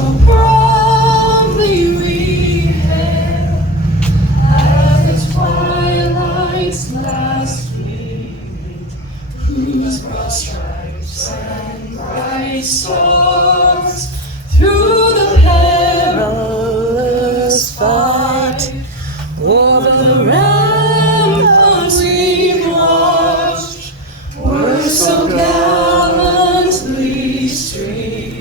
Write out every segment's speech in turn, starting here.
so proudly we hail as the twilight's last gleaming, whose broad stripes and bright stars through the perilous fight over the ramparts we watched were so gallantly streaming,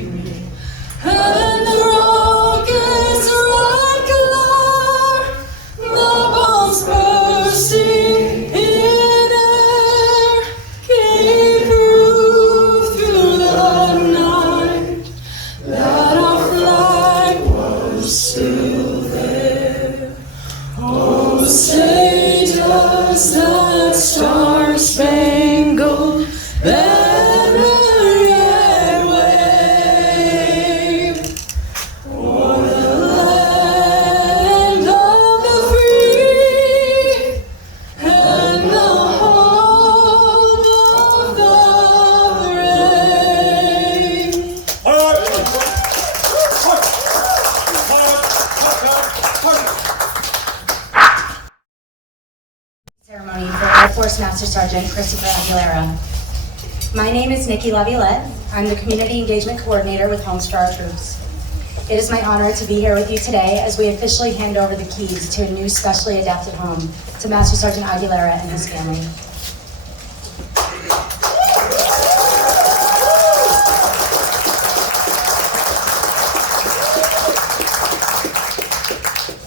and the rockets' red glare, the bombs bursting in air, gave proof through the night that our flag was still there. Oh, say does that star-spangled banner yet wave o'er the land of the free and the home of the brave? Ceremony for Air Force Master Sergeant Christopher Aguilera. My name is Nikki Laviolette. I'm the Community Engagement Coordinator with Homes for Our Troops. It is my honor to be here with you today as we officially hand over the keys to a new specially adapted home to Master Sergeant Aguilera and his family.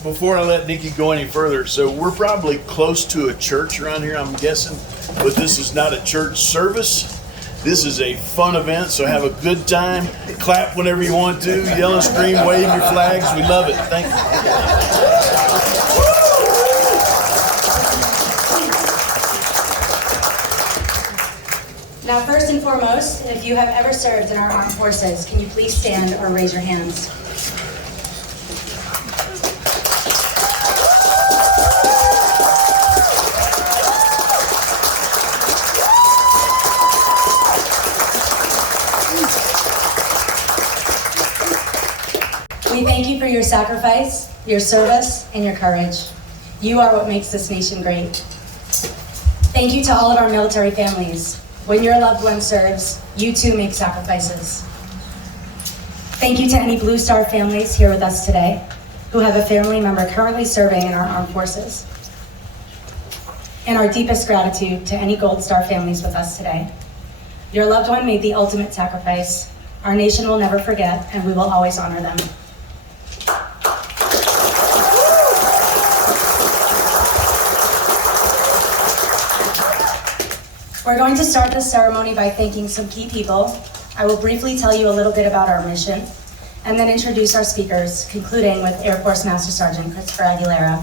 Before I let Nikki go any further, so we're probably close to a church around here, I'm guessing, but this is not a church service. This is a fun event, so have a good time. Clap whenever you want to, yell and scream, wave your flags. We love it. Thank you. Now, first and foremost, if you have ever served in our armed forces, can you please stand or raise your hands? We thank you for your sacrifice, your service, and your courage. You are what makes this nation great. Thank you to all of our military families. When your loved one serves, you too make sacrifices. Thank you to any Blue Star families here with us today who have a family member currently serving in our armed forces. And our deepest gratitude to any Gold Star families with us today. Your loved one made the ultimate sacrifice. Our nation will never forget, and we will always honor them. We're going to start this ceremony by thanking some key people. I will briefly tell you a little bit about our mission, and then introduce our speakers, concluding with Air Force Master Sergeant Christopher Aguilera.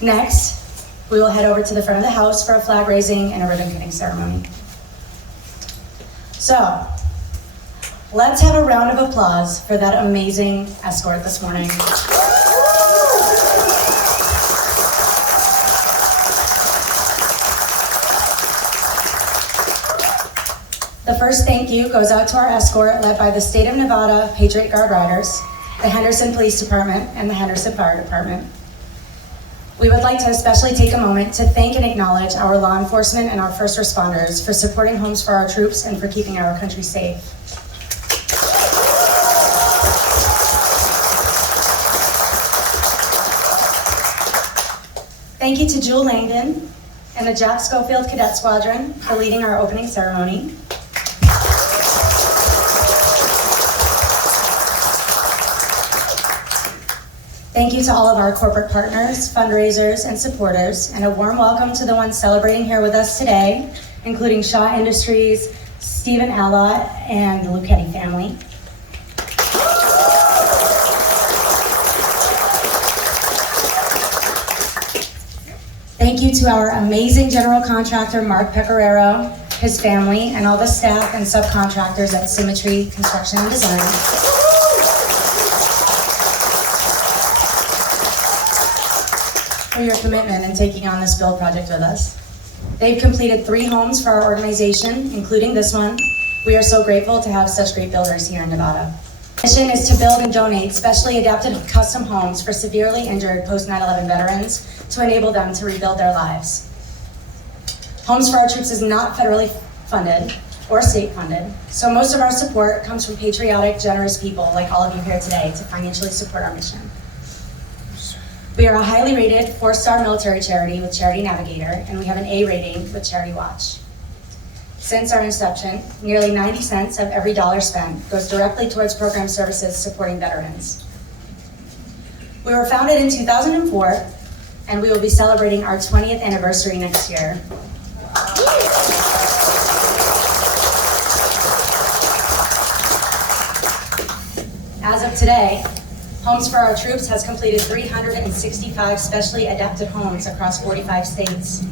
Next, we will head over to the front of the house for a flag raising and a ribbon cutting ceremony. So, let's have a round of applause for that amazing escort this morning. The first thank you goes out to our escort led by the State of Nevada Patriot Guard Riders, the Henderson Police Department, and the Henderson Fire Department. We would like to especially take a moment to thank and acknowledge our law enforcement and our first responders for supporting Homes for Our Troops and for keeping our country safe. Thank you to Jewel Langdon and the Jack Schofield Cadet Squadron for leading our opening ceremony. Thank you to all of our corporate partners, fundraisers, and supporters, and a warm welcome to the ones celebrating here with us today, including Shaw Industries, Stephen Allott, and the Lucchetti family. Thank you to our amazing general contractor, Mark Pecoraro, his family, and all the staff and subcontractors at Symmetry Construction and Design. For your commitment in taking on this build project with us. They've completed 3 homes for our organization, including this one. We are so grateful to have such great builders here in Nevada. mission is to build and donate specially adapted custom homes for severely injured post 9/11 veterans to enable them to rebuild their lives. Homes for Our Troops is not federally funded or state funded, so most of our support comes from patriotic, generous people like all of you here today to financially support our mission. We are a highly rated 4-star military charity with Charity Navigator, and we have an A rating with Charity Watch. Since our inception, nearly 90 cents of every dollar spent goes directly towards program services supporting veterans. We were founded in 2004, and we will be celebrating our 20th anniversary next year. As of today, Homes for Our Troops has completed 365 specially adapted homes across 45 states.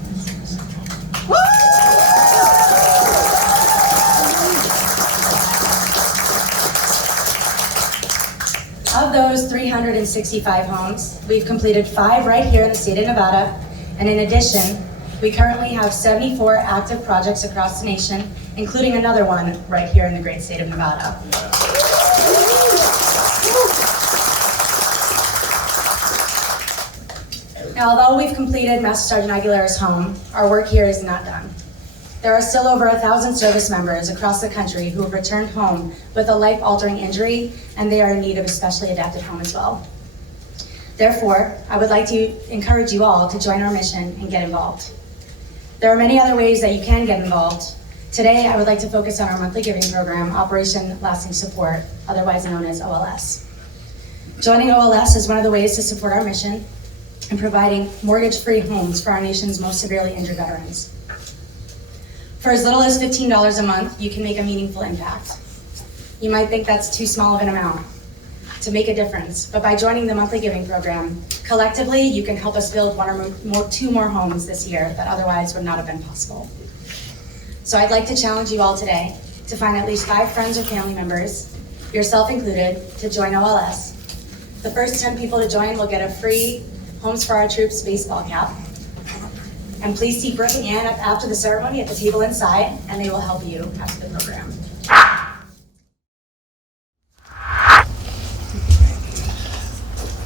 Of those 365 homes, we've completed 5 right here in the state of Nevada, and in addition, we currently have 74 active projects across the nation, including another one right here in the great state of Nevada. Now, although we've completed Master Sergeant Aguilera's home, our work here is not done. There are still over 1,000 service members across the country who have returned home with a life-altering injury, and they are in need of a specially adapted home as well. Therefore, I would like to encourage you all to join our mission and get involved. There are many other ways that you can get involved. Today, I would like to focus on our monthly giving program, Operation Lasting Support, otherwise known as OLS. Joining OLS is one of the ways to support our mission in providing mortgage-free homes for our nation's most severely injured veterans. For as little as $15 a month, you can make a meaningful impact. You might think that's too small of an amount to make a difference, but by joining the monthly giving program, collectively, you can help us build 2 more homes this year that otherwise would not have been possible. So I'd like to challenge you all today to find at least 5 friends or family members, yourself included, to join OLS. The first 10 people to join will get a free Homes for Our Troops baseball cap. And please see Brooke and Ann after the ceremony at the table inside, and they will help you after the program.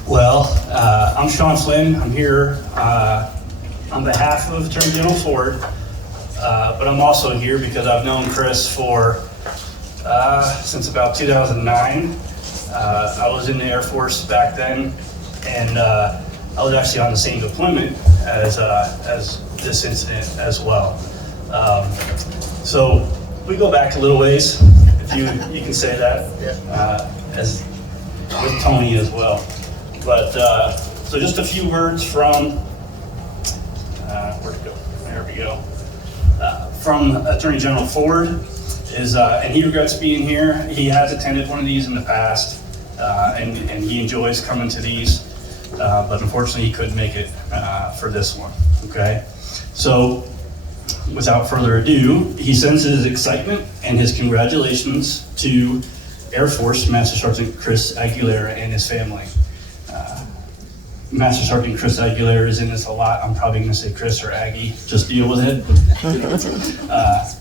Well, I'm Sean Flynn. I'm here on behalf of Attorney General Ford, but I'm also here because I've known Chris for since about 2009. I was in the Air Force back then, and I was actually on the same deployment as this incident as well. So we go back a little ways, if you can say that, as with Tony as well. But so just a few words from where'd it go? There we go. From Attorney General Ford is, and he regrets being here. He has attended one of these in the past, and he enjoys coming to these. But unfortunately he couldn't make it for this one, okay? So without further ado, he sends his excitement and his congratulations to Air Force Master Sergeant Chris Aguilera and his family. Master Sergeant Chris Aguilera is in this a lot. I'm probably gonna say Chris or Aggie, just deal with it.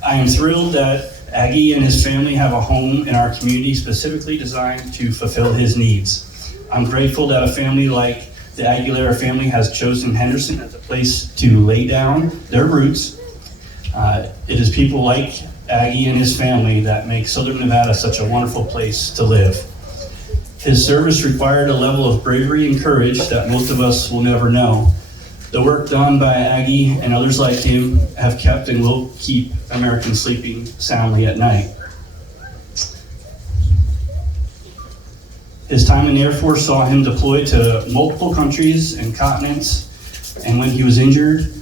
I am thrilled that Aggie and his family have a home in our community specifically designed to fulfill his needs. I'm grateful that a family like the Aguilera family has chosen Henderson as a place to lay down their roots. It is people like Aggie and his family that make Southern Nevada such a wonderful place to live. His service required a level of bravery and courage that most of us will never know. The work done by Aggie and others like him have kept and will keep Americans sleeping soundly at night. His time in the Air Force saw him deployed to multiple countries and continents, and when he was injured,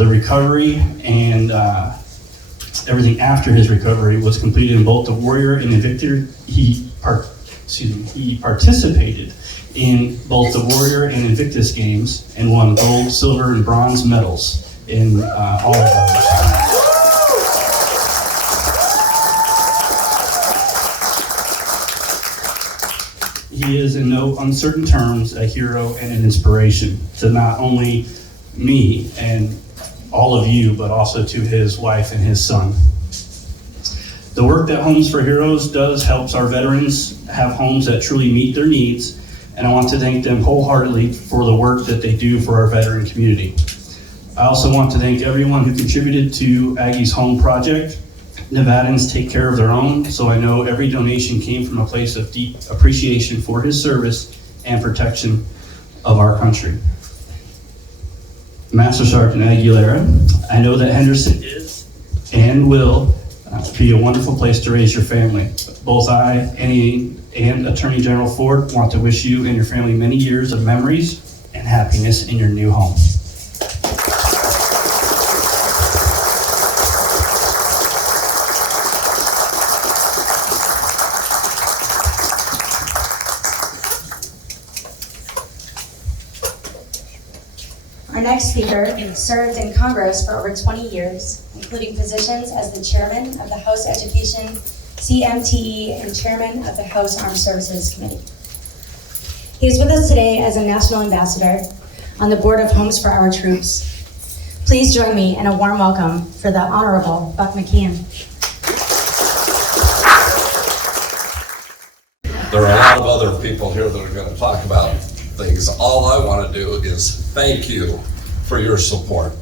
the recovery and everything after his recovery was completed in both the Warrior and Invictus. He participated in both the Warrior and Invictus games and won gold, silver, and bronze medals in all of those. He is in no uncertain terms a hero and an inspiration to not only me and all of you, but also to his wife and his son. The work that Homes for Heroes does helps our veterans have homes that truly meet their needs, and I want to thank them wholeheartedly for the work that they do for our veteran community. I also want to thank everyone who contributed to Aggie's Home Project. Nevadans take care of their own, so I know every donation came from a place of deep appreciation for his service and protection of our country. Master Sergeant Aguilera, I know that Henderson is and will be a wonderful place to raise your family. Both I and Attorney General Ford want to wish you and your family many years of memories and happiness in your new home. Our next speaker served in Congress for over 20 years, including positions as the chairman of the House Education, CMTE, and chairman of the House Armed Services Committee. He is with us today as a national ambassador on the board of Homes for Our Troops. Please join me in a warm welcome for the Honorable Buck McKeon. There are a lot of other people here that are going to talk about things. All I want to do is thank you for your support.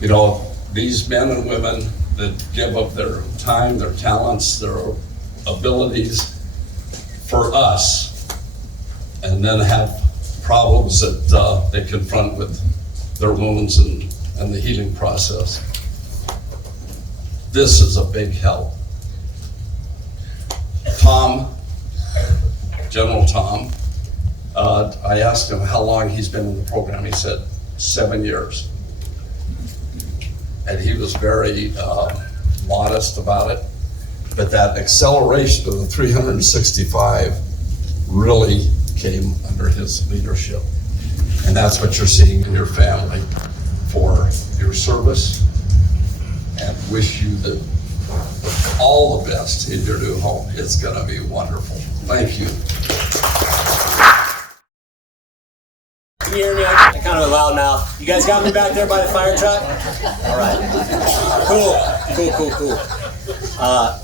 You know, these men and women that give up their time, their talents, their abilities for us, and then have problems that they confront with their wounds and the healing process. This is a big help. Tom, General Tom, I asked him how long he's been in the program. He said 7 years. And he was very modest about it. But that acceleration of the 365 really came under his leadership. And that's what you're seeing in your family for your service, and wish you all the best in your new home. It's gonna be wonderful. Thank you. Can you hear me? I'm kind of loud now. You guys got me back there by the fire truck? All right. Cool.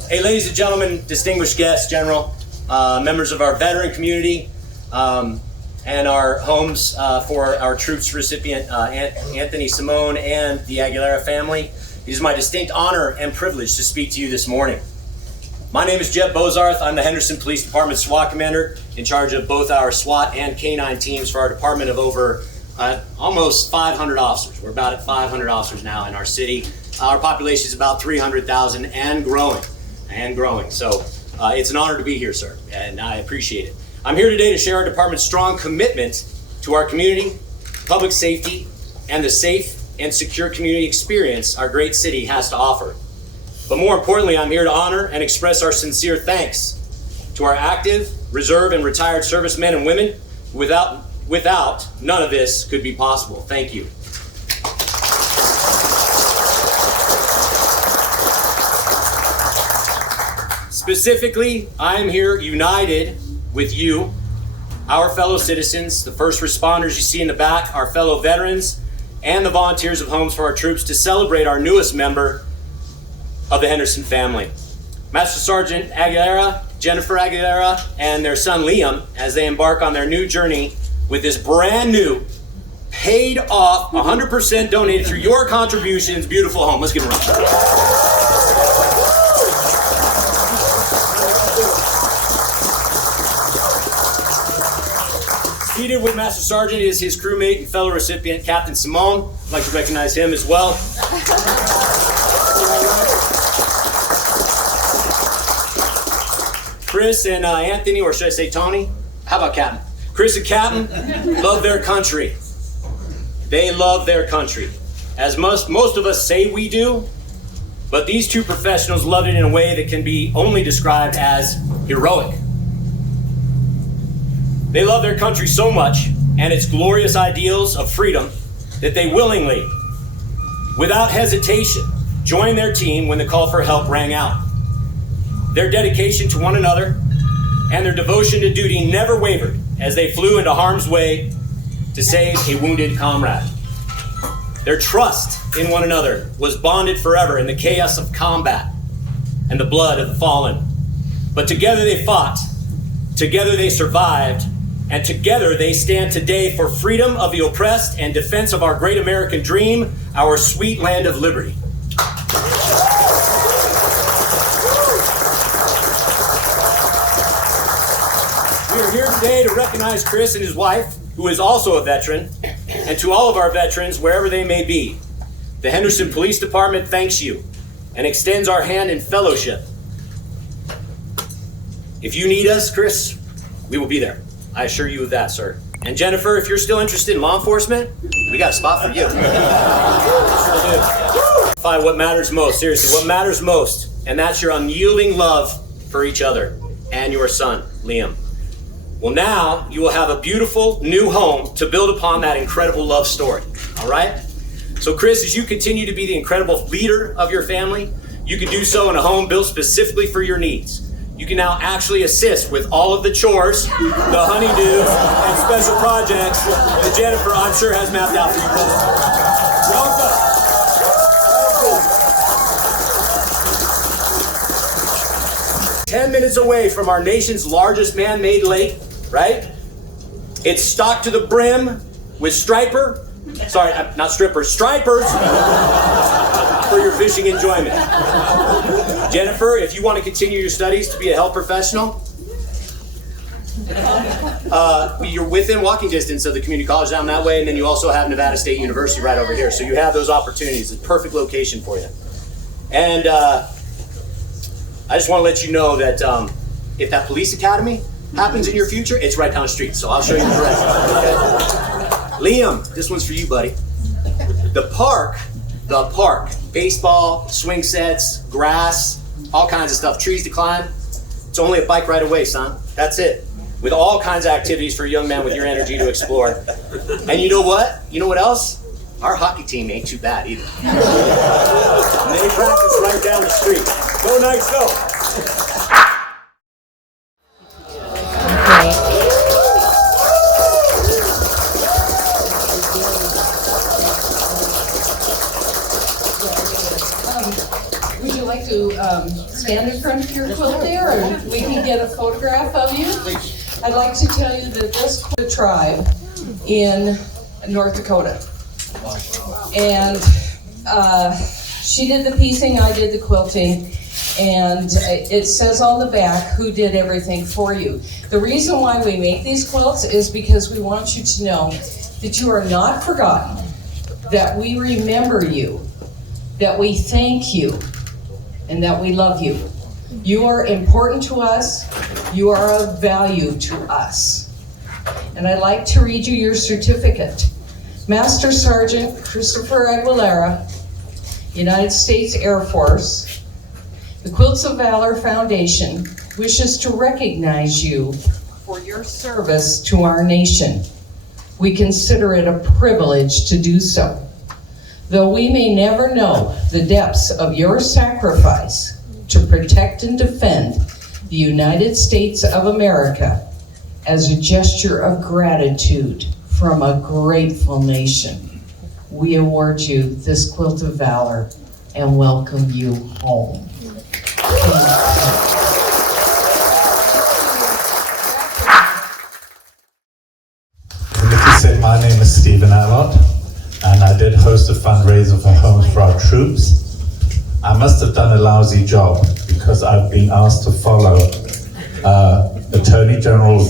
Hey, ladies and gentlemen, distinguished guests, General, members of our veteran community, and our Homes for Our Troops recipient, Anthony Simone, and the Aguilera family. It is my distinct honor and privilege to speak to you this morning. My name is Jeb Bozarth. I'm the Henderson Police Department SWAT Commander, in charge of both our SWAT and K-9 teams for our department of over almost 500 officers. We're about at 500 officers now in our city. Our population is about 300,000 and growing. So it's an honor to be here, sir, and I appreciate it. I'm here today to share our department's strong commitment to our community, public safety, and the safe and secure community experience our great city has to offer. But more importantly, I'm here to honor and express our sincere thanks to our active, reserve, and retired servicemen and women. Without none of this could be possible. Thank you. Specifically, I am here united with you, our fellow citizens, the first responders you see in the back, our fellow veterans, and the volunteers of Homes for Our Troops to celebrate our newest member of the Henderson family. Master Sergeant Aguilera, Jenifer Aguilera, and their son Liam, as they embark on their new journey with this brand new, paid off, 100% donated through your contributions, beautiful home. Let's give them a round. Seated with Master Sergeant is his crewmate and fellow recipient, Captain Simone. I'd like to recognize him as well. Chris and Anthony, or should I say Tony? How about Captain? Chris and Captain love their country. They love their country, as most of us say we do, but these two professionals love it in a way that can be only described as heroic. They love their country so much and its glorious ideals of freedom that they willingly, without hesitation, joined their team when the call for help rang out. Their dedication to one another and their devotion to duty never wavered as they flew into harm's way to save a wounded comrade. Their trust in one another was bonded forever in the chaos of combat. and the blood of the fallen. But together they fought, together they survived, and together they stand today for freedom of the oppressed and defense of our great American dream, our sweet land of liberty. We are here today to recognize Chris and his wife, who is also a veteran, and to all of our veterans, wherever they may be. The Henderson Police Department thanks you and extends our hand in fellowship. If you need us, Chris, we will be there. I assure you of that, sir. And Jenifer, if you're still interested in law enforcement, we got a spot for you. Sure do. Find what matters most, seriously, what matters most, and that's your unyielding love for each other and your son, Liam. Well, now you will have a beautiful new home to build upon that incredible love story, all right? So Chris, as you continue to be the incredible leader of your family, you can do so in a home built specifically for your needs. You can now actually assist with all of the chores, the honeydews, and special projects that Jenifer, I'm sure, has mapped out for you both. Welcome. 10 minutes away from our nation's largest man-made lake, right? It's stocked to the brim with stripers for your fishing enjoyment. Jenifer, if you want to continue your studies to be a health professional, you're within walking distance of the community college down that way, and then you also have Nevada State University right over here. So you have those opportunities. It's a perfect location for you. And I just want to let you know that if that police academy happens in your future, it's right down the street. So I'll show you the direction. Okay? Liam, this one's for you, buddy. The park, baseball, swing sets, grass, all kinds of stuff, trees to climb. It's only a bike ride away, son. That's it. With all kinds of activities for a young man with your energy to explore. And you know what? You know what else? Our hockey team ain't too bad either. And they practice right down the street. Go Knights, go! Would you like to stand in front of your quilt there, or we can get a photograph of you? I'd like to tell you that this tribe in North Dakota. And she did the piecing, I did the quilting, and it says on the back who did everything for you. The reason why we make these quilts is because we want you to know that you are not forgotten, that we remember you, that we thank you, and that we love you. You are important to us. You are of value to us. And I'd like to read you your certificate. Master Sergeant Christopher Aguilera, United States Air Force. The Quilts of Valor Foundation wishes to recognize you for your service to our nation. We consider it a privilege to do so. Though we may never know the depths of your sacrifice to protect and defend the United States of America, as a gesture of gratitude from a grateful nation, we award you this Quilt of Valor and welcome you home. Nikki said, my name is Stephen Allott, and I did host a fundraiser for Homes for Our Troops. I must have done a lousy job because I've been asked to follow Attorney General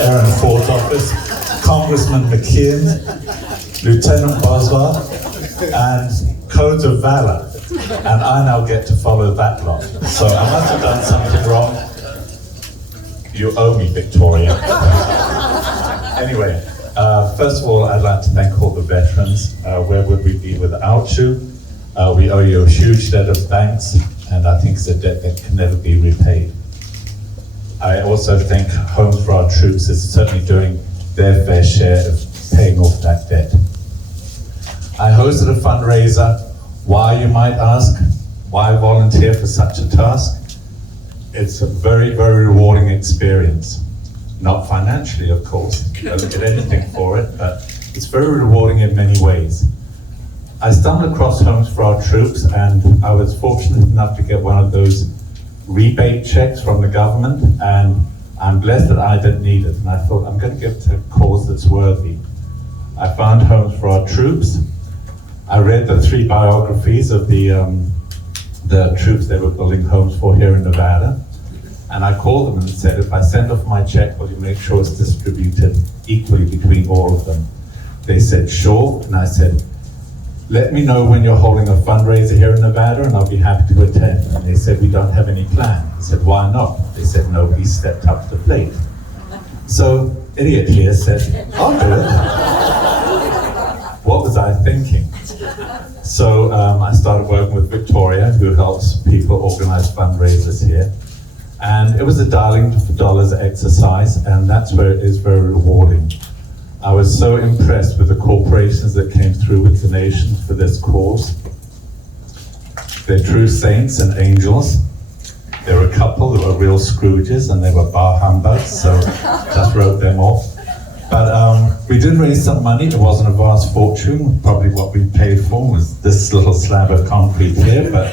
Aaron Ford's office, Congressman McKeon, Lieutenant Boswell, and Codes of Valor, and I now get to follow that lot. So I must have done something wrong. You owe me, Victoria. Anyway, first of all, I'd like to thank all the veterans. Where would we be without you? We owe you a huge debt of thanks, and I think it's a debt that can never be repaid. I also think Homes for Our Troops is certainly doing their fair share of paying off that debt. I hosted a fundraiser. Why, you might ask? Why volunteer for such a task? It's a very, very rewarding experience. Not financially, of course. You don't get anything for it, but it's very rewarding in many ways. I stumbled across Homes for Our Troops, and I was fortunate enough to get one of those rebate checks from the government, and I'm blessed that I didn't need it. And I thought, I'm going to give it to a cause that's worthy. I found Homes for Our Troops. I read the 3 biographies of the troops they were building homes for here in Nevada. And I called them and said, if I send off my check, will you make sure it's distributed equally between all of them? They said, sure. And I said, let me know when you're holding a fundraiser here in Nevada and I'll be happy to attend. And they said, we don't have any plan. I said, why not? They said, nobody stepped up to the plate. So, idiot here said, I'll do it. What was I thinking? So I started working with Victoria, who helps people organize fundraisers here. And it was a dialing for dollars exercise, and that's where it is very rewarding. I was so impressed with the corporations that came through with donations for this cause. They're true saints and angels. There were a couple that were real Scrooges, and they were bar humbugs, so just wrote them off. But we did raise some money. It wasn't a vast fortune. Probably what we paid for was this little slab of concrete here, but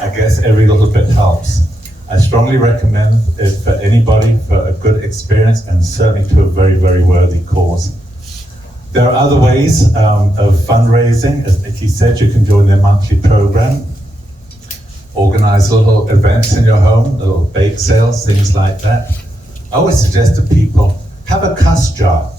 I guess every little bit helps. I strongly recommend it for anybody for a good experience, and certainly to a very, very worthy cause. There are other ways of fundraising. As Nikki said, you can join their monthly program, organize little events in your home, little bake sales, things like that. I always suggest to people, have a cuss jar.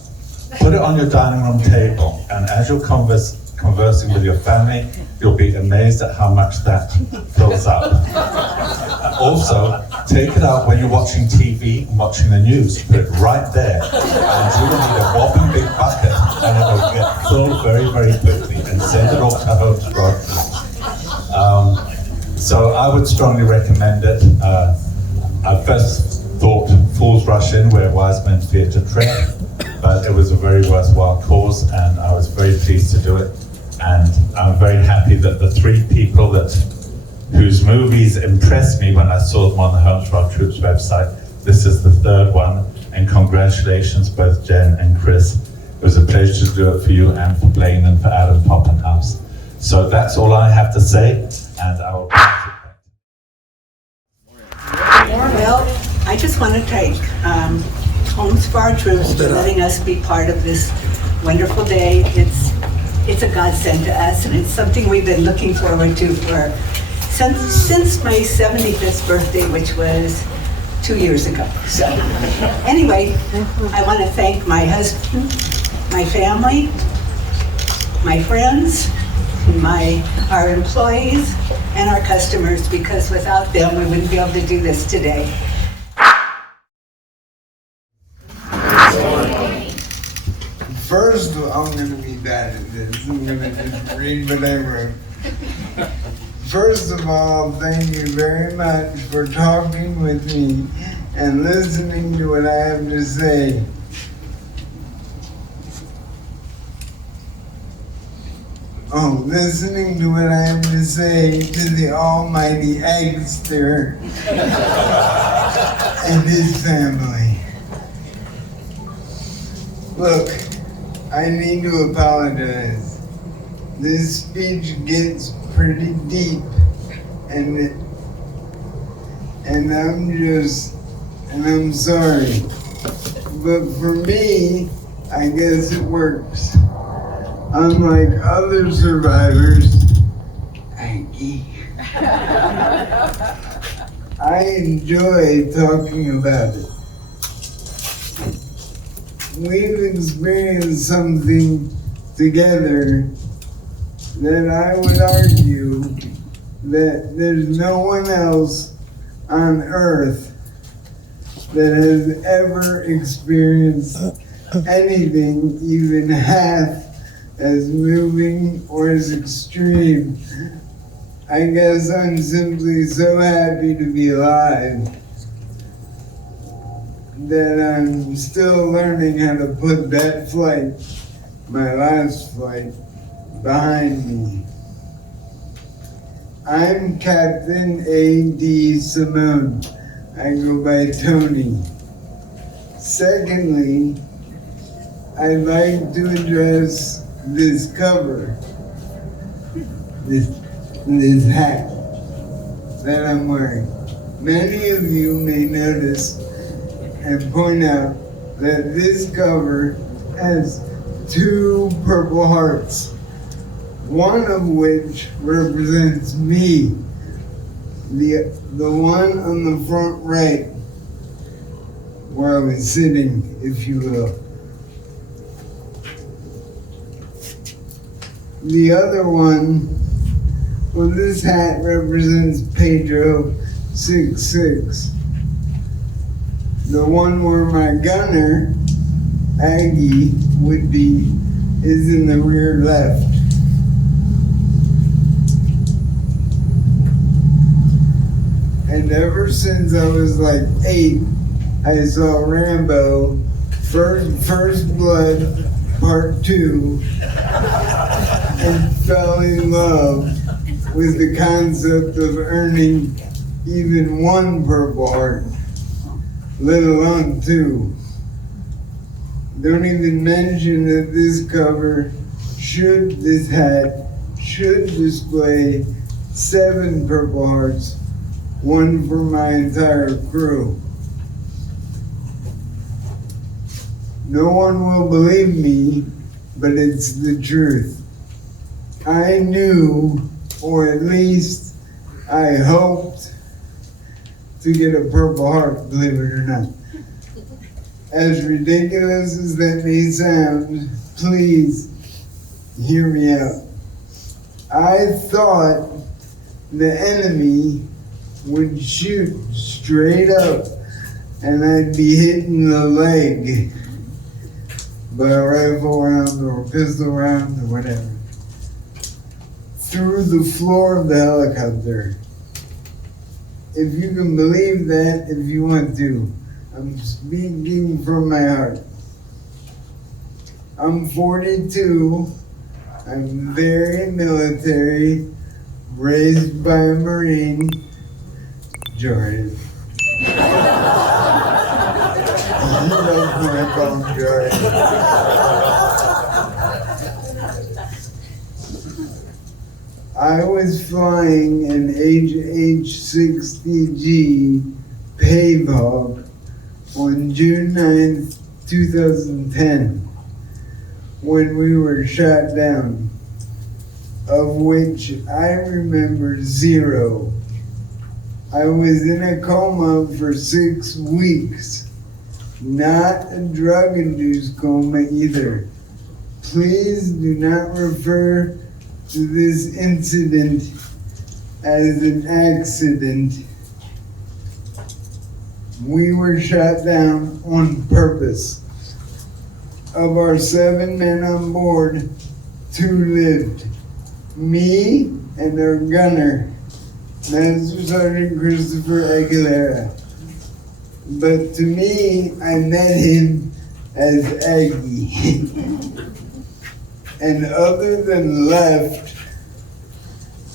Put it on your dining room table, and as you're conversing with your family, you'll be amazed at how much that fills up. Also, take it out when you're watching TV and watching the news. Put it right there, and you will need a whopping big bucket, and it will get full very, very quickly, and send it off to Homes for Our Troops. So I would strongly recommend it. I first thought fools rush in where wise men fear to tread, but it was a very worthwhile cause, and I was very pleased to do it. And I'm very happy that the 3 people whose movies impressed me when I saw them on the Homes for Our Troops website, this is the 3rd one, and congratulations both Jen and Chris. It was a pleasure to do it for you and for Blaine and for Adam Poppenhaus. So that's all I have to say, and I will pass it back. Well, I just want to thank Homes for Our Troops for letting us be part of this wonderful day. It's a godsend to us, and it's something we've been looking forward to since my 75th birthday, which was 2 years ago. So anyway, I want to thank my husband, my family, my friends, our employees, and our customers, because without them, we wouldn't be able to do this today. First of all, I'm going to be bad at this. I'm going to just read what I wrote. First of all, thank you very much for talking with me and listening to what I have to say. Oh, listening to what I have to say to the almighty Eggster and his family. Look, I need to apologize. This speech gets pretty deep, and I'm sorry. But for me, I guess it works. Unlike other survivors, Aggie, I enjoy talking about it. We've experienced something together that I would argue that there's no one else on earth that has ever experienced anything even half as moving or as extreme. I guess I'm simply so happy to be alive that I'm still learning how to put that flight, my last flight, behind me. I'm Captain A.D. Simone. I go by Tony. Secondly, I'd like to address this cover. this hat that I'm wearing. Many of you may notice and point out that this cover has 2 purple hearts, one of which represents me, the one on the front right, where I was sitting, if you will. The other one, well, this hat represents Pedro 6'6". The one where my gunner, Aggie, would be, is in the rear left. And ever since I was like 8, I saw Rambo, First Blood, Part 2, and fell in love with the concept of earning even 1 Purple Heart, let alone 2. Don't even mention that this hat should display 7 Purple Hearts, 1 for my entire crew. No one will believe me, but it's the truth. I knew, or at least I hoped, to get a Purple Heart, believe it or not. As ridiculous as that may sound, please hear me out. I thought the enemy would shoot straight up and I'd be hit in the leg by a rifle round or a pistol round or whatever, through the floor of the helicopter. If you can believe that, if you want to, I'm speaking from my heart. I'm 42, I'm very military, raised by a Marine, Jordan. That's my phone, Jordan. I was flying an HH-60G Pavehawk on June 9th, 2010, when we were shot down, of which I remember 0. I was in a coma for 6 weeks, not a drug-induced coma either. Please do not refer to this incident as an accident. We were shot down on purpose. Of our 7 men on board, 2 lived. Me and our gunner, Master Sergeant Christopher Aguilera. But to me, I met him as Aggie. And other than left,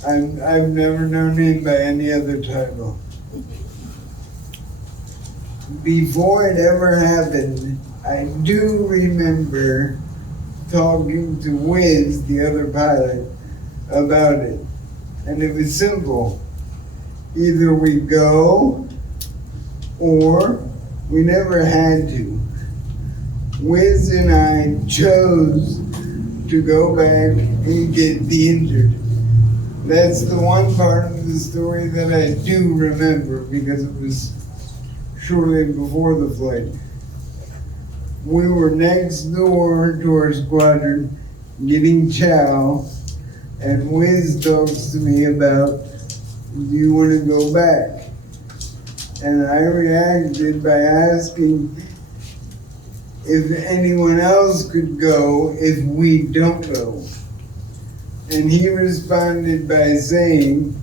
I've never known him by any other title. Before it ever happened, I do remember talking to Wiz, the other pilot, about it. And it was simple. Either we go, or we never had to. Wiz and I chose to go back and get the injured. That's the one part of the story that I do remember because it was shortly before the flight. We were next door to our squadron getting chow, and Wiz talks to me about, do you want to go back? And I reacted by asking if anyone else could go if we don't go. And he responded by saying,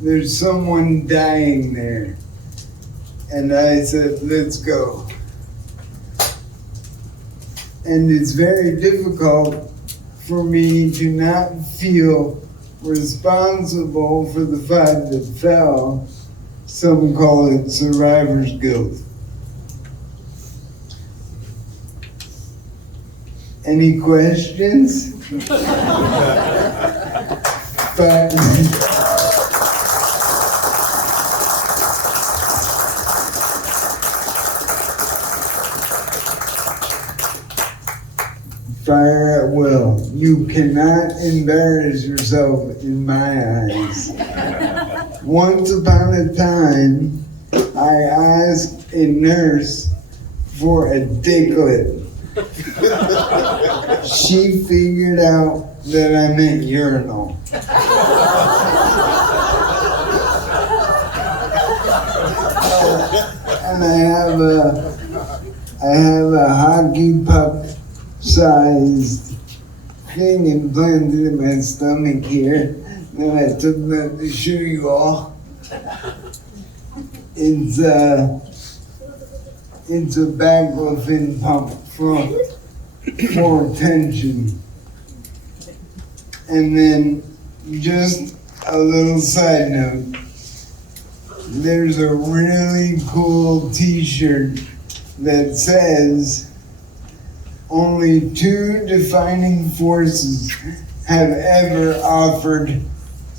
there's someone dying there. And I said, let's go. And it's very difficult for me to not feel responsible for the 5 that fell. Some call it survivor's guilt. Any questions? Fire at will. You cannot embarrass yourself in my eyes. Once upon a time, I asked a nurse for a dicklet. She figured out that I meant urinal. And I have a hockey puck sized thing implanted in my stomach here. Then I took that to show you all. It's a baclofen pump for tension. And then just a little side note. There's a really cool t-shirt that says, only two defining forces have ever offered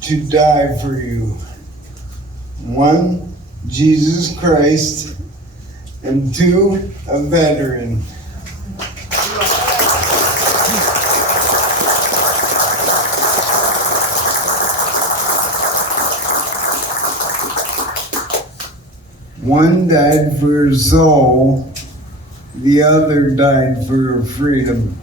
to die for you. One, Jesus Christ, and two, a veteran. One died for his soul, the other died for her freedom.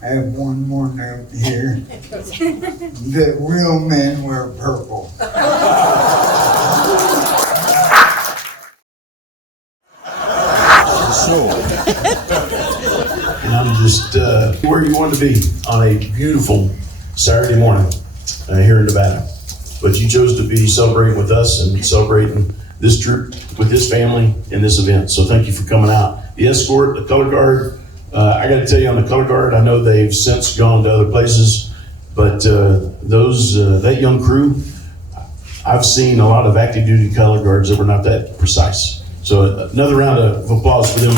I have one more note here. That real men wear purple. And I'm just where you want to be on a beautiful Saturday morning here in Nevada. But you chose to be celebrating with us and celebrating this troop with this family in this event. So thank you for coming out. The escort, the color guard, I got to tell you on the color guard, I know they've since gone to other places, but that young crew, I've seen a lot of active duty color guards that were not that precise. So another round of applause for them.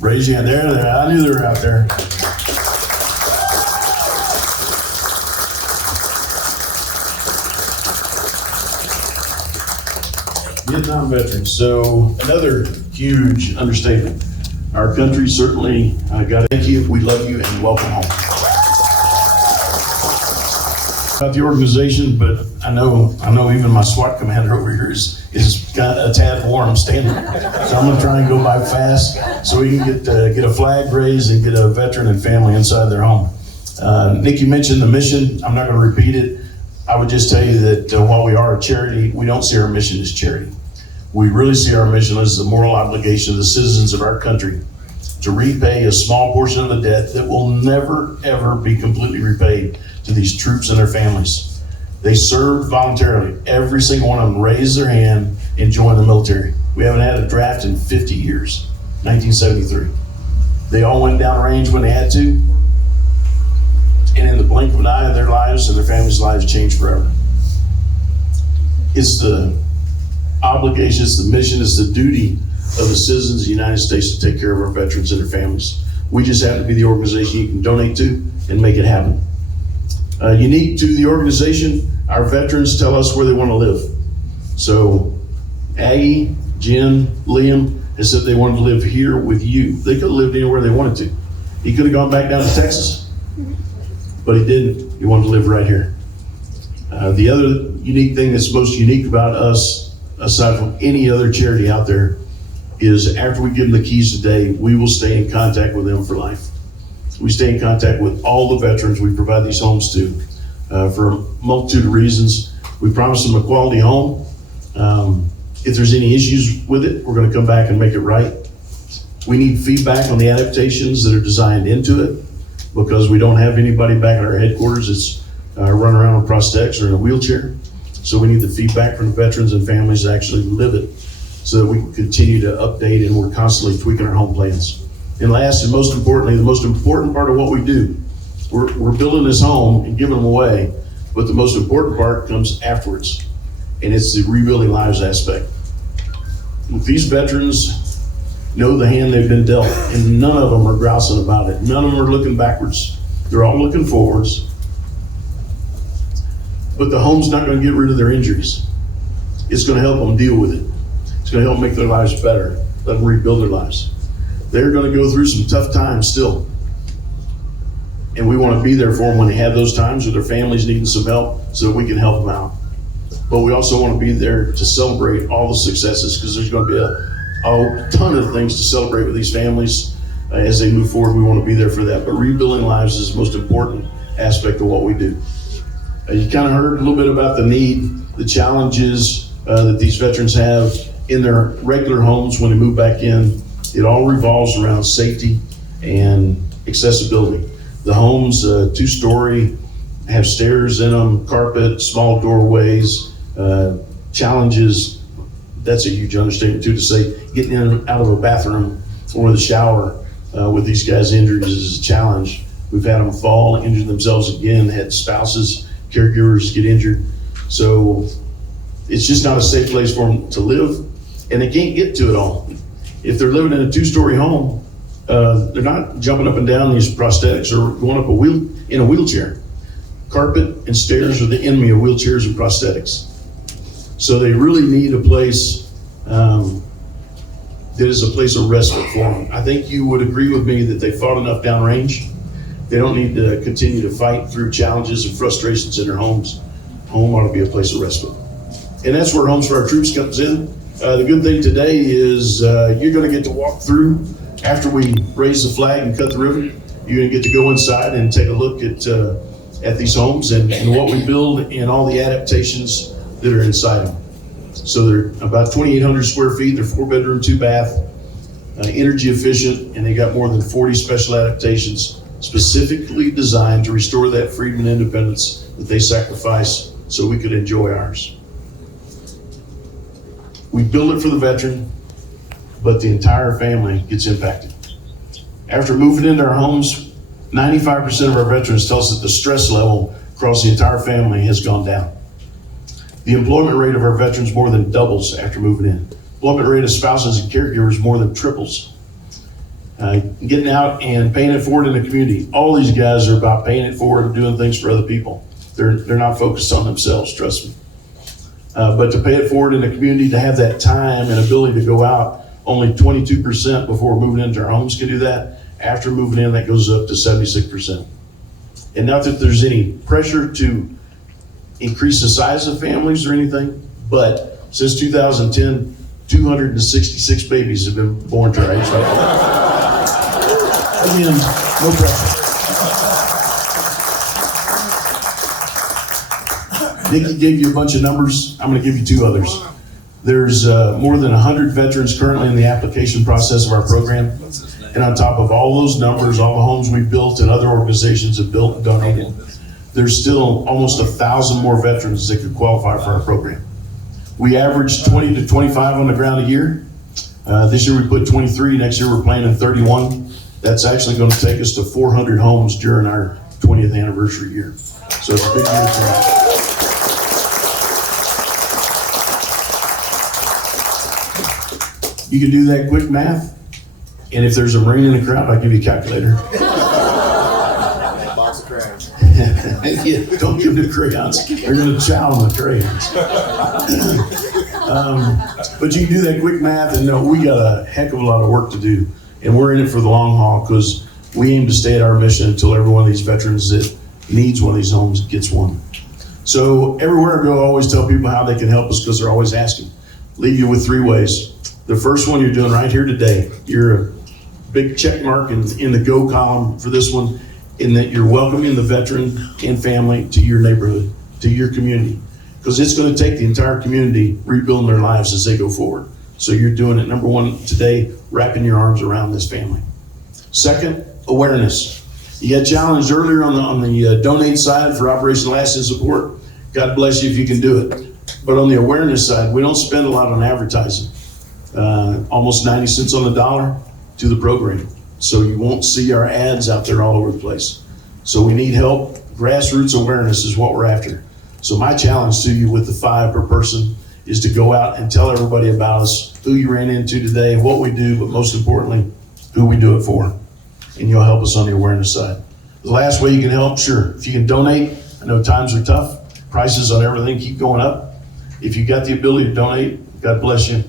Raise your hand there. I knew they were out there. Vietnam veterans. So another huge understatement. Our country certainly got to thank you. We love you and welcome home. About the organization, but I know even my SWAT commander over here is got a tad warm standing. So I'm gonna try and go by fast so we can get a flag raised and get a veteran and family inside their home. Nikki mentioned the mission. I'm not gonna repeat it. I would just tell you that while we are a charity, we don't see our mission as charity. We really see our mission as the moral obligation of the citizens of our country to repay a small portion of the debt that will never, ever be completely repaid to these troops and their families. They served voluntarily. Every single one of them raised their hand and joined the military. We haven't had a draft in 50 years, 1973. They all went down range when they had to, and in the blink of an eye, their lives and their families' lives changed forever. It's the obligation, it's the mission, it's the duty of the citizens of the United States to take care of our veterans and their families. We just happen to be the organization you can donate to and make it happen. Unique to the organization, our veterans tell us where they want to live. So Aggie, Jen, Liam has said they wanted to live here with you. They could have lived anywhere they wanted to. He could have gone back down to Texas, but he didn't. He wanted to live right here. The other unique thing that's most unique about us, aside from any other charity out there, is after we give them the keys today, we will stay in contact with them for life. We stay in contact with all the veterans we provide these homes to for a multitude of reasons. We promise them a quality home. If there's any issues with it, we're going to come back and make it right. We need feedback on the adaptations that are designed into it because we don't have anybody back at our headquarters that's running around with prosthetics or in a wheelchair. So we need the feedback from the veterans and families that actually live it so that we can continue to update, and we're constantly tweaking our home plans. And last and most importantly, the most important part of what we do, we're building this home and giving them away, but the most important part comes afterwards, and it's the rebuilding lives aspect. These veterans know the hand they've been dealt, and none of them are grousing about it. None of them are looking backwards. They're all looking forwards. But the home's not going to get rid of their injuries. It's going to help them deal with it. It's going to help make their lives better, let them rebuild their lives. They're going to go through some tough times still. And we want to be there for them when they have those times, or their families needing some help, so that we can help them out. But we also want to be there to celebrate all the successes, because there's going to be a ton of things to celebrate with these families as they move forward. We want to be there for that. But rebuilding lives is the most important aspect of what we do. You kind of heard a little bit about the need, the challenges that these veterans have in their regular homes when they move back in. It all revolves around safety and accessibility. The homes, 2-story, have stairs in them, carpet, small doorways, challenges. That's a huge understatement too, to say getting in and out of a bathroom or the shower with these guys' injuries is a challenge. We've had them fall, injure themselves again, had spouses, caregivers get injured. So it's just not a safe place for them to live, and they can't get to it all. If they're living in a 2-story home, they're not jumping up and down these prosthetics or going up in a wheelchair. Carpet and stairs are the enemy of wheelchairs and prosthetics. So they really need a place that is a place of respite for them. I think you would agree with me that they fought enough downrange. They don't need to continue to fight through challenges and frustrations in their homes. Home ought to be a place of respite. And that's where Homes for Our Troops comes in. The good thing today is you're going to get to walk through after we raise the flag and cut the ribbon. You're going to get to go inside and take a look at these homes and what we build and all the adaptations that are inside them. So they're about 2,800 square feet. They're 4-bedroom, 2-bath, energy efficient, and they got more than 40 special adaptations specifically designed to restore that freedom and independence that they sacrificed so we could enjoy ours. We build it for the veteran, but the entire family gets impacted. After moving into our homes, 95% of our veterans tell us that the stress level across the entire family has gone down. The employment rate of our veterans more than doubles after moving in. Employment rate of spouses and caregivers more than triples. Getting out and paying it forward in the community. All these guys are about paying it forward and doing things for other people. They're not focused on themselves, trust me. But to pay it forward in the community, to have that time and ability to go out, only 22% before moving into our homes can do that. After moving in, that goes up to 76%. And not that there's any pressure to increase the size of families or anything, but since 2010, 266 babies have been born to our HFOT. Again, no pressure. Nikki gave you a bunch of numbers. I'm going to give you 2 others. There's more than 100 veterans currently in the application process of our program. And on top of all those numbers, all the homes we built and other organizations have built and donated, there's still almost 1,000 more veterans that could qualify for our program. We average 20 to 25 on the ground a year. This year we put 23, next year we're planning 31. That's actually going to take us to 400 homes during our 20th anniversary year. So it's a big year for us. You can do that quick math, and if there's a Marine in the crowd, I'll give you a calculator. Box of crayons. Yeah, don't give them the crayons. They're going to chow on the crayons. But you can do that quick math and know we got a heck of a lot of work to do. And we're in it for the long haul because we aim to stay at our mission until every one of these veterans that needs one of these homes gets one. So everywhere I go, I always tell people how they can help us because they're always asking. Leave you with 3 ways. The first one you're doing right here today. You're a big check mark in the go column for this one, in that you're welcoming the veteran and family to your neighborhood, to your community. Because it's going to take the entire community rebuilding their lives as they go forward. So you're doing it, number 1 today, wrapping your arms around this family. Second, awareness. You got challenged earlier on the donate side for Operation Last and Support. God bless you if you can do it. But on the awareness side, we don't spend a lot on advertising. Almost 90 cents on the dollar to the program. So you won't see our ads out there all over the place. So we need help. Grassroots awareness is what we're after. So my challenge to you with the 5 per person is to go out and tell everybody about us, who you ran into today, what we do, but most importantly, who we do it for. And you'll help us on the awareness side. The last way you can help, sure, if you can donate. I know times are tough. Prices on everything keep going up. If you got the ability to donate, God bless you.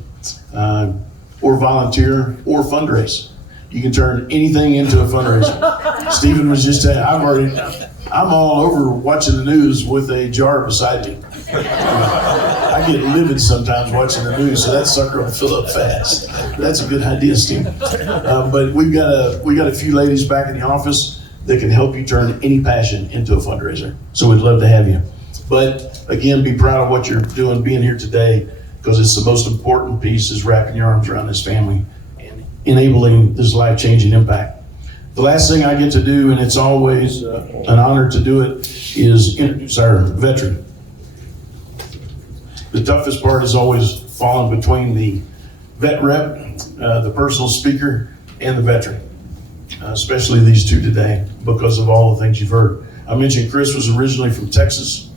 Or volunteer or fundraise. You can turn anything into a fundraiser. Stephen was just saying, I'm all over watching the news with a jar beside me. I get livid sometimes watching the news, so that sucker will fill up fast. That's a good idea, Steve. But we got a few ladies back in the office that can help you turn any passion into a fundraiser. So we'd love to have you. But again, be proud of what you're doing, being here today, because it's the most important piece is wrapping your arms around this family and enabling this life-changing impact. The last thing I get to do, and it's always an honor to do it, is introduce our veteran. The toughest part is always falling between the vet rep, the personal speaker, and the veteran, especially these two today because of all the things you've heard. I mentioned Chris was originally from Texas.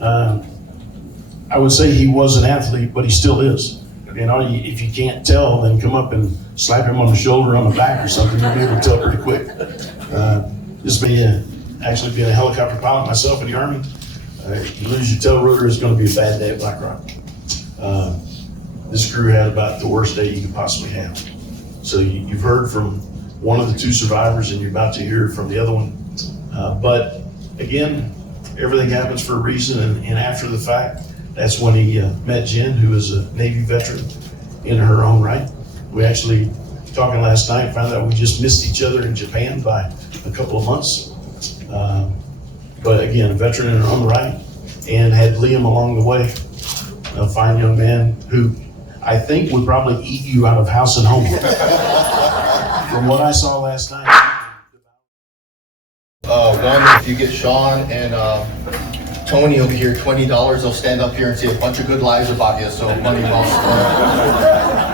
I would say he was an athlete, but he still is. You know, if you can't tell, then come up and slap him on the shoulder, on the back or something, you'll be able to tell pretty quick. This actually being a helicopter pilot myself in the Army, you lose your tail rotor, it's gonna be a bad day at Black Rock. This crew had about the worst day you could possibly have. So you've heard from one of the two survivors and you're about to hear from the other one. But again, everything happens for a reason, and after the fact, that's when he met Jen, who is a Navy veteran in her own right. We actually, talking last night, found out we just missed each other in Japan by a couple of months. But again, a veteran in her own right, and had Liam along the way, a fine young man who I think would probably eat you out of house and home. From what I saw last night. One, if you get Sean and Tony over here $20, they'll stand up here and say a bunch of good lies about you, so money well spent.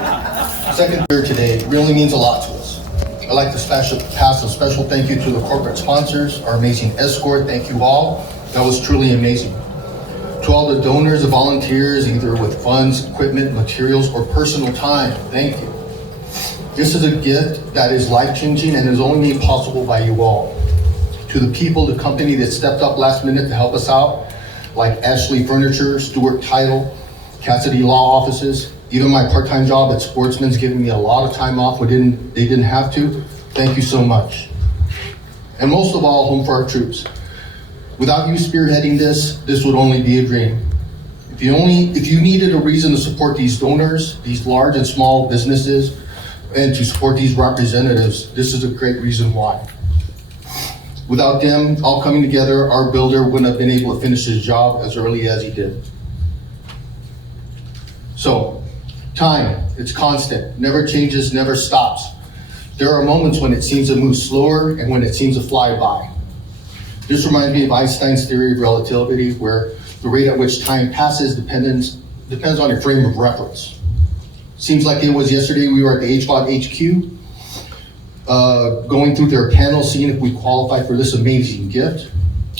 Second, here today really means a lot to us. I'd like to pass a special thank you to the corporate sponsors, our amazing escort, thank you all. That was truly amazing. To all the donors, the volunteers, either with funds, equipment, materials, or personal time, thank you. This is a gift that is life-changing and is only made possible by you all. To the people, the company that stepped up last minute to help us out, like Ashley Furniture, Stewart Title, Cassidy Law Offices, even my part-time job at Sportsman's giving me a lot of time off when they didn't have to. Thank you so much. And most of all, Home for Our Troops. Without you spearheading this would only be a dream. If you needed a reason to support these donors, these large and small businesses, and to support these representatives, this is a great reason why. Without them all coming together, our builder wouldn't have been able to finish his job as early as he did. So, time, it's constant, never changes, never stops. There are moments when it seems to move slower and when it seems to fly by. This reminds me of Einstein's theory of relativity, where the rate at which time passes depends on your frame of reference. Seems like it was yesterday we were at the HFOT HQ, going through their panel, seeing if we qualify for this amazing gift.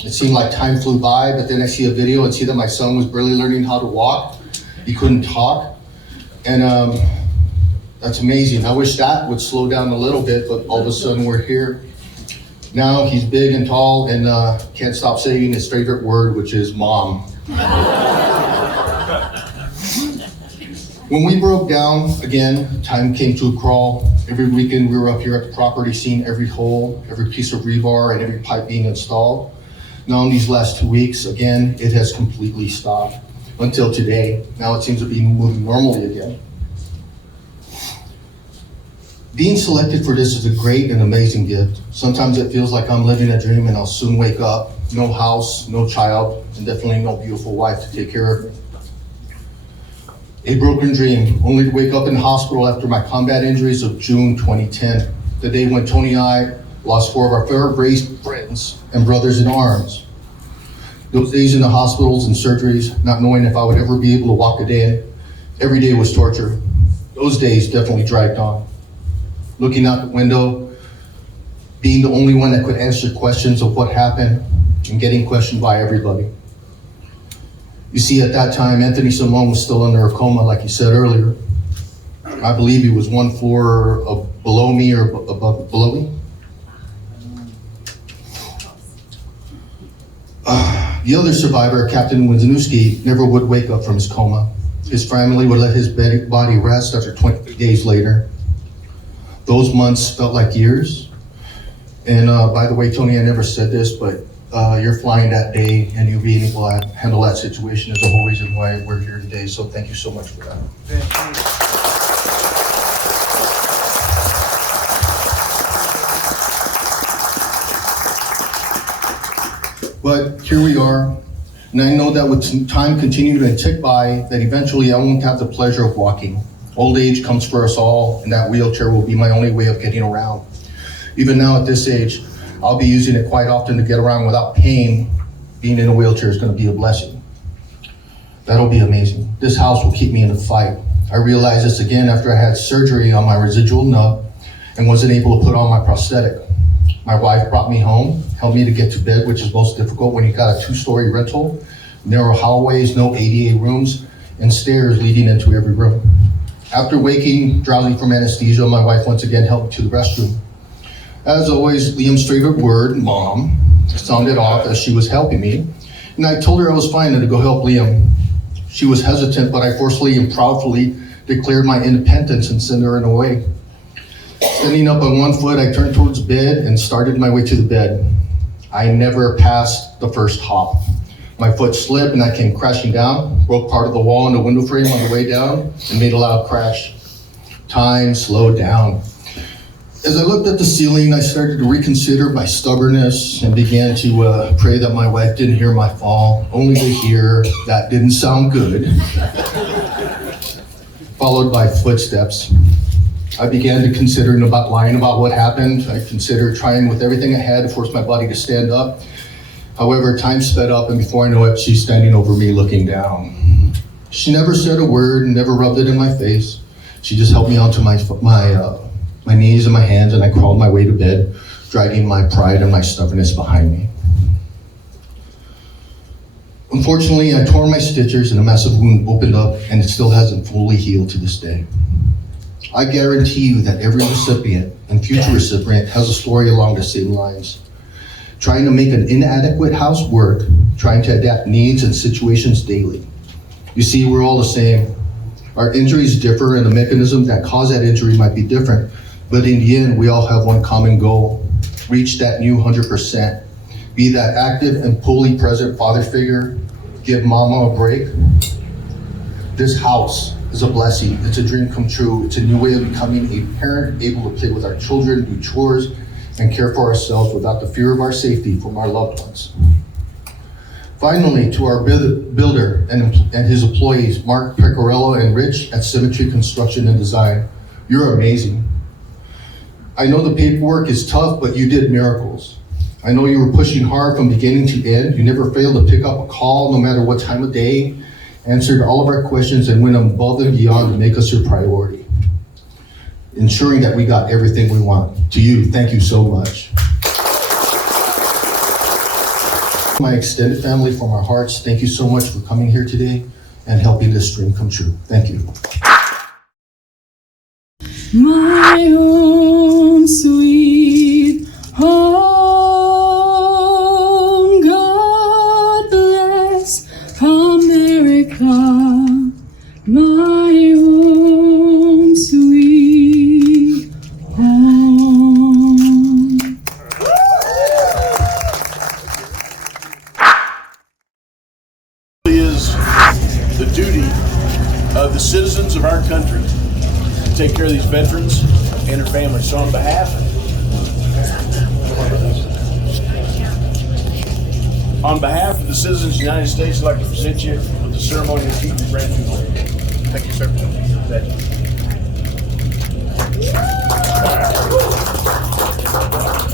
It seemed like time flew by, but then I see a video and see that my son was barely learning how to walk. He couldn't talk, and that's amazing. I wish that would slow down a little bit, but all of a sudden we're here. Now he's big and tall and can't stop saying his favorite word, which is mom. When we broke down, again, time came to a crawl. Every weekend we were up here at the property seeing every hole, every piece of rebar, and every pipe being installed. Now in these last 2 weeks, again, it has completely stopped until today. Now it seems to be moving normally again. Being selected for this is a great and amazing gift. Sometimes it feels like I'm living a dream and I'll soon wake up. No house, no child, and definitely no beautiful wife to take care of me. A broken dream, only to wake up in the hospital after my combat injuries of June 2010, the day when Tony and I lost 4 of our fair-raised friends and brothers in arms. Those days in the hospitals and surgeries, not knowing if I would ever be able to walk a day, every day was torture. Those days definitely dragged on. Looking out the window, being the only one that could answer questions of what happened, and getting questioned by everybody. You see, at that time, Anthony Simone was still under a coma, like you said earlier. I believe he was one floor below me or below me. The other survivor, Captain Wisniewski, never would wake up from his coma. His family would let his body rest after 20 days later. Those months felt like years. And by the way, Tony, I never said this, but you're flying that day and you being able to handle that situation is the whole reason why we're here today. So thank you so much for that. Thank you. But here we are, and I know that with time continuing to tick by, that eventually I won't have the pleasure of walking. Old age comes for us all, and that wheelchair will be my only way of getting around. Even now at this age, I'll be using it quite often to get around without pain. Being in a wheelchair is going to be a blessing. That'll be amazing. This house will keep me in the fight. I realized this again after I had surgery on my residual nub and wasn't able to put on my prosthetic. My wife brought me home, helped me to get to bed, which is most difficult when you got a 2-story rental, narrow hallways, no ADA rooms, and stairs leading into every room. After waking, drowsy from anesthesia, my wife once again helped me to the restroom. As always, Liam's favorite word, Mom, sounded off as she was helping me, and I told her I was fine and to go help Liam. She was hesitant, but I forcefully and proudly declared my independence and sent her in away. Standing up on one foot, I turned towards bed and started my way to the bed. I never passed the first hop. My foot slipped and I came crashing down, broke part of the wall in the window frame on the way down, and made a loud crash. Time slowed down. As I looked at the ceiling, I started to reconsider my stubbornness and began to pray that my wife didn't hear my fall, only to hear that didn't sound good, followed by footsteps. I began to consider lying about what happened. I considered trying with everything I had to force my body to stand up. However, time sped up, and before I know it, she's standing over me looking down. She never said a word and never rubbed it in my face. She just helped me onto my knees and my hands, and I crawled my way to bed, dragging my pride and my stubbornness behind me. Unfortunately, I tore my stitches and a massive wound opened up, and it still hasn't fully healed to this day. I guarantee you that every recipient and future recipient has a story along the same lines. Trying to make an inadequate house work, trying to adapt needs and situations daily. You see, we're all the same. Our injuries differ and the mechanism that caused that injury might be different, but in the end, we all have one common goal. Reach that new 100%. Be that active and fully present father figure. Give mama a break. This house is a blessing. It's a dream come true. It's a new way of becoming a parent, able to play with our children, do chores, and care for ourselves without the fear of our safety from our loved ones. Finally, to our builder and his employees, Mark Pecorello and Rich at Symmetry Construction and Design, you're amazing. I know the paperwork is tough, but you did miracles. I know you were pushing hard from beginning to end. You never failed to pick up a call, no matter what time of day, answered all of our questions, and went above and beyond to make us your priority, ensuring that we got everything we want. To you, thank you so much. My extended family, from our hearts, thank you so much for coming here today and helping this dream come true. Thank you. My home, sweet home, God bless America, my home, sweet home. It is the duty of the citizens of our country to take care of these veterans and their families. So on behalf of the citizens of the United States, I'd like to present you with the ceremony of keeping brand new home. Thank you, sir. Thank you.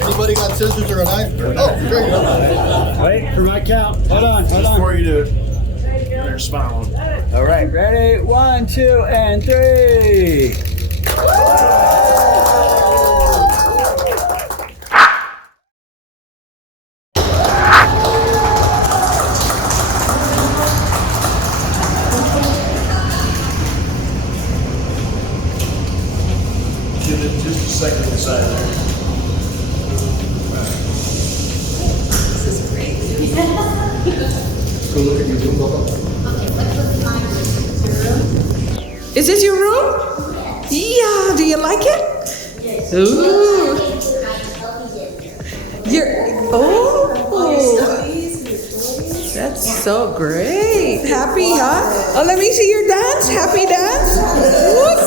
Anybody got scissors or a knife? Oh, there you go. Wait for my count. Hold on. Before you do it, they're smiling. All right, ready? 1, 2, and 3. go look at your room, Bubba. Is this your room? Yeah. Do you like it? Ooh. That's so great. Happy, huh? Oh, let me see your dance. Happy dance. What?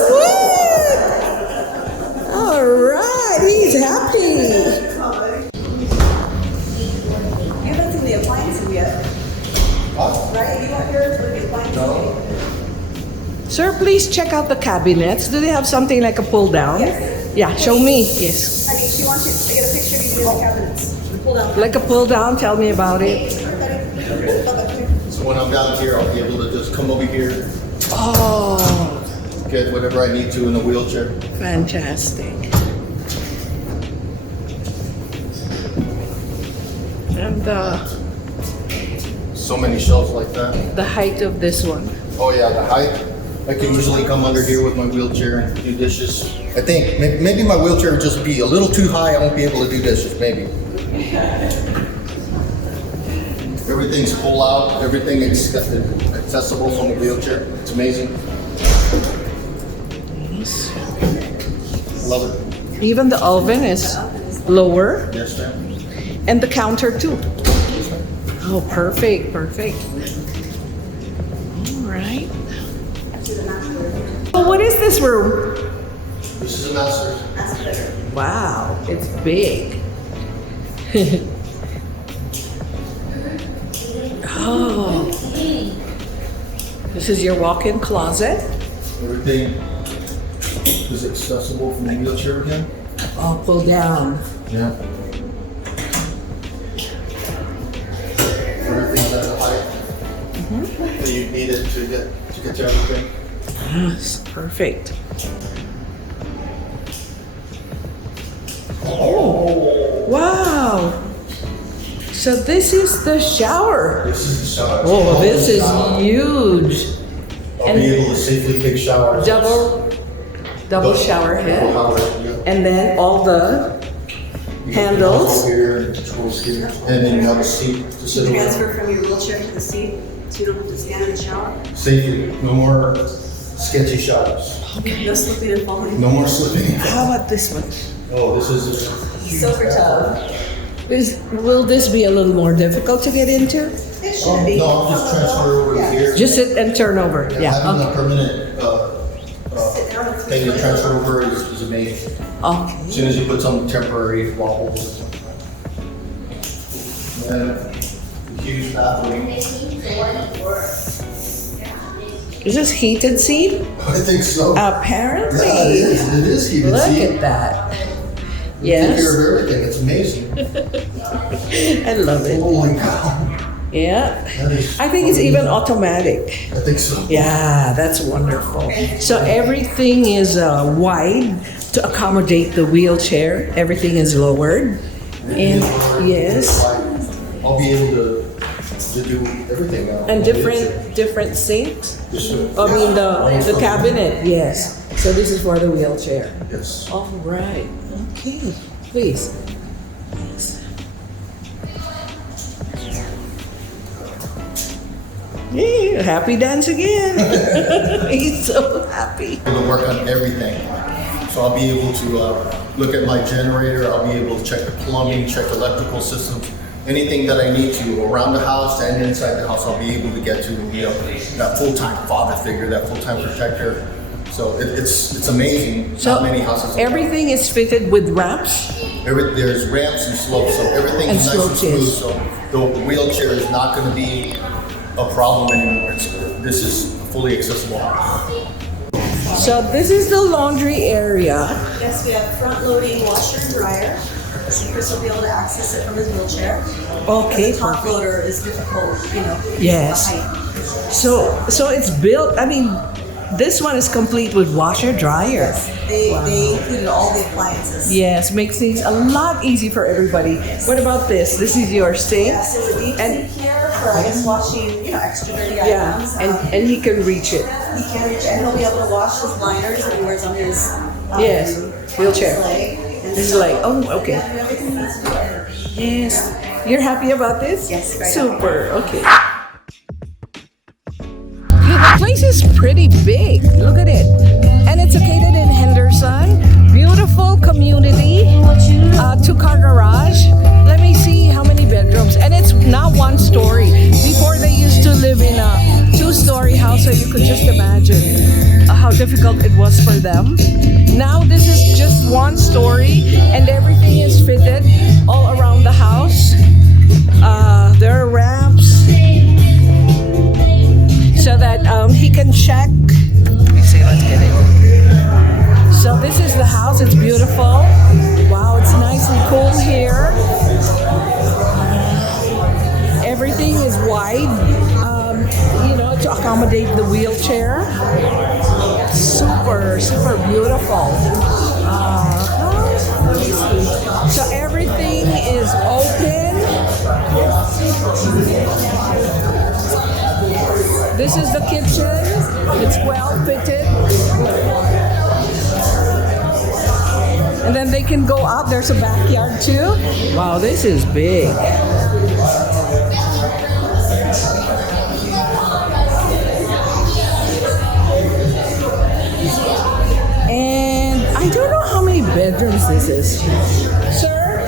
All right, he's happy. You haven't seen the appliances yet. Right? You got yours with the appliances. No. Sir, please check out the cabinets. Do they have something like a pull down? Yes. Yeah, show me. Yes. Honey, she wants you to get a picture of you doing the cabinets. The pull down. Like a pull down. Tell me about it. So when I'm down here, I'll be able to just come over here, Oh, get whatever I need to in the wheelchair. fantastic. And So many shelves like that. the height of this one. Oh yeah, the height. I can usually come under here with my wheelchair and do dishes. I think maybe my wheelchair would just be a little too high. I won't be able to do dishes, maybe. Everything's pull out. Everything is accessible from the wheelchair. It's amazing. Love it. Even the oven is lower, Yes, ma'am. and the counter too. Oh, perfect. All right. So what is this room? This is a master. Wow, it's big. Oh, this is your walk-in closet. Everything is accessible from the wheelchair again. Oh, pull down. Yeah. Everything's at a height that you needed to get to everything. Yes, perfect. Oh, wow. So this is the shower. This is the shower. Oh, this is huge. I'll be able to safely take showers. Double shower head. Double shower, yeah. And then all the You handles. can here and controls here. And then you have a seat to sit over. Transfer from your wheelchair to the seat so you don't have to stand in the shower. Safely. No more sketchy showers. No slipping and falling. No more slipping. How about this one? Oh, this is Silver tub. Will this be a little more difficult to get into? It should be. No, I'll just transfer over to here. Just sit and turn over. Yeah. Having Okay. a permanent thing to transfer over is amazing. Okay. As soon as you put some temporary wobbles. And a huge bathroom. Is this heated seat? I think so. Apparently. Yeah, it is. It is heated Look seat. at that. You take care Yes. of everything. It's amazing. I love it. Holy cow. Yeah. That is I think it's even automatic. I think so. Yeah, that's wonderful. So everything is wide to accommodate the wheelchair. Everything is lowered. And yes. I'll be able to do everything now. And different sinks. Yes, sir. I mean the cabinet, yes. So this is for the wheelchair. Yes. All right. Okay. Please. Yeah, happy dance again. He's so happy. I'm able to work on everything. So I'll be able to look at my generator. I'll be able to check the plumbing, check electrical systems, anything that I need to around the house and inside the house. I'll be able to get to that full-time father figure, that full-time protector. So it's amazing how many houses. Everything is fitted with ramps. There's ramps and slopes, so everything And is nice and slopes, smooth. yes. So the wheelchair is not going to be a problem anymore. This is a fully accessible house. So this is the laundry area. Yes, we have front-loading washer and dryer. So Chris will be able to access it from his wheelchair. Okay, The top perfect. loader is difficult, Yes. the height. So it's built. I mean, this one is complete with washer dryer. They included all the appliances. Yes, makes things a lot easier for everybody. What about this? This is your sink. Yes, there's a deep sink here for, I guess, washing, extra dirty Yeah, items. and he can reach it. He can reach, and he'll be able to wash his liners that he wears on his Yes, wheelchair. his leg. And This is so- like, oh, okay. Yeah, everything needs to be there. Yes. You're happy about this? Yes, very Super. Okay. place is pretty big. Look at it. And it's located in Henderson. Beautiful community. Two-car garage. Let me see how many bedrooms. And it's not one story. Before they used to live in a two-story house, so you could just imagine how difficult it was for them. Now this is just one story and everything is fitted all around the house. There are ramps so that he can check. Let me see, let's get it. So this is the house, it's beautiful. Wow, it's nice and cool here. Everything is wide, to accommodate the wheelchair. Super, super beautiful. Let me see. So everything is open. This is the kitchen. It's well fitted. And then they can go out. There's a backyard too. Wow, this is big. And I don't know how many bedrooms this is. Sir,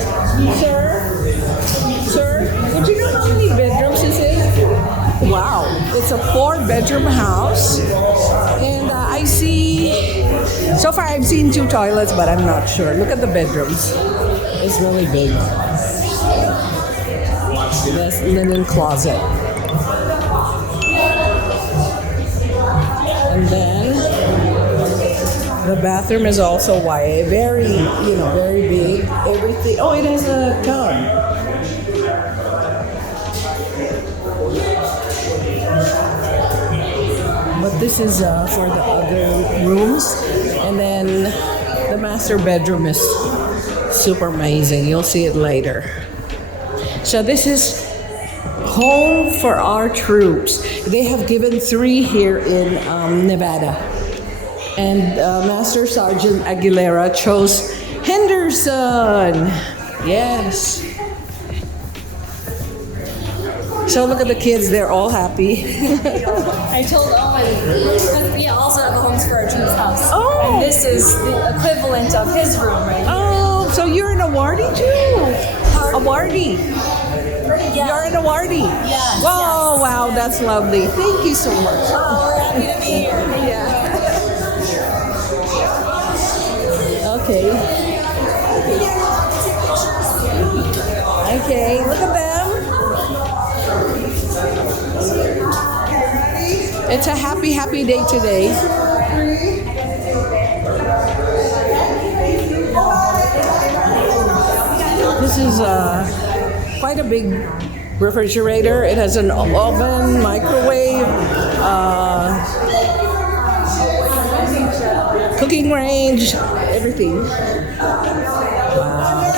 would you know how many bedrooms this is? Wow, it's a 4-bedroom house. And I see, so far I've seen 2 toilets, but I'm not sure. Look at the bedrooms. It's really big. This linen closet. And then the bathroom is also wide, very big. Everything. Oh, it has a tub. But this is for the other rooms. And then the master bedroom is super amazing. You'll see it later. So this is home for our troops. They have given 3 here in Nevada. And Master Sergeant Aguilera chose Henderson. Yes. So look at the kids, they're all happy. I told Owen, we also have a Homes for Our Troops house. Oh. And this is the equivalent of his room right here. Oh, so you're an awardee too? Awardee. Yeah. You're an awardee? Yes. Whoa, wow, that's lovely. Thank you so much. Oh, we're happy to be here. Yeah. Okay. Okay, look at them. It's a happy, happy day today. This is quite a big refrigerator. It has an oven, microwave, cooking range, everything. Wow.